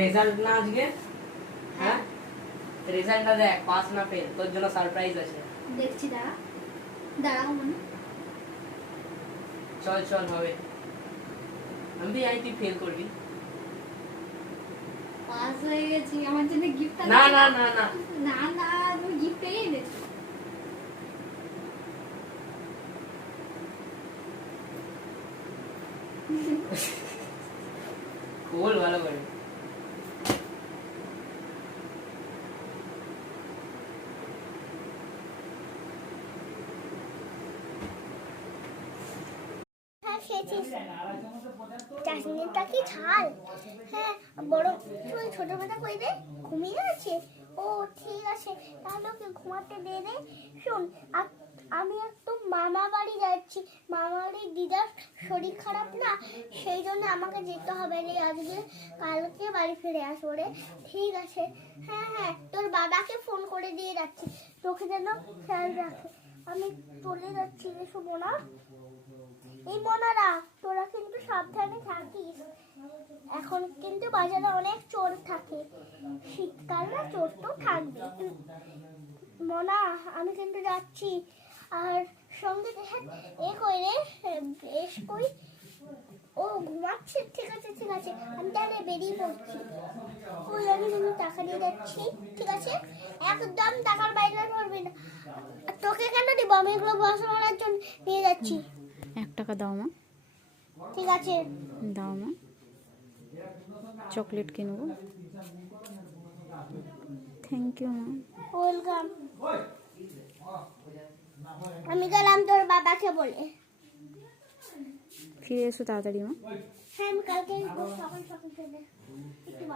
Result না আজকে? হ্যাঁ, রেজাল্টটা দেখ, পাস না ফেল, তোর জন্য সারপ্রাইজ আছে। দেখছি, দাঁড়াও মানে চল চল হবে। আমি জানি তুই ফেল করবি। পাস হয়ে গেছি, আমার জন্য গিফট আছে। না না না না না না, তুমি গিফট পেয়ে এনেছো। খোল ভালো করে। চাটনিটা কি ঝাল? হ্যাঁ, বড় ছোট বেটা কই রে? ঘুমিয়ে আছে? ও ঠিক আছে, তাহলে ওকে ঘুমাতে দে রে। শোন, আমি একটু মামা বাড়ি যাচ্ছি। মামা বাড়ির দিদার শরীর খারাপ না, সেই জন্য আমাকে যেতে হবে রে আজকে। কালকে বাড়ি ফিরে আসবো রে। ঠিক আছে, হ্যাঁ হ্যাঁ, তোর বাবাকে ফোন করে দিয়ে যাচ্ছি, তোকে যেন খেয়াল রাখে। আমি চলে যাচ্ছি রে সুমনা। এই বোনারা, তোরা কিন্তু সাবধানে থাকিস। এখন কিন্তু বাজারে অনেক চোর থাকে, শীতকাল না, চোর তো থাকবে। মোনা, আমি কিন্তু যাচ্ছি। আর সঙ্গে এ কই রে, বেশ কই? ও ঘুমাচ্ছে, ঠিক আছে ঠিক আছে, আমি তাহলে বেরিয়ে পড়ছি। ওই আমি কিন্তু টাকা দিয়ে যাচ্ছি, ঠিক আছে? একদম টাকার বাইরে করবি না। তোকে কেন দিব? আমি এগুলো বসা মারার জন্য নিয়ে যাচ্ছি। 1 টাকা দাও মা। ঠিক আছে, দাও মা, চকলেট কিনবো। থ্যাংক ইউ মা। ওয়েলকাম। আমি গেলাম তোর বাবাকে বলে। ফিরে এসো তাড়াতাড়ি মা। হ্যাঁ, আমি কালকে সকাল সকাল চলে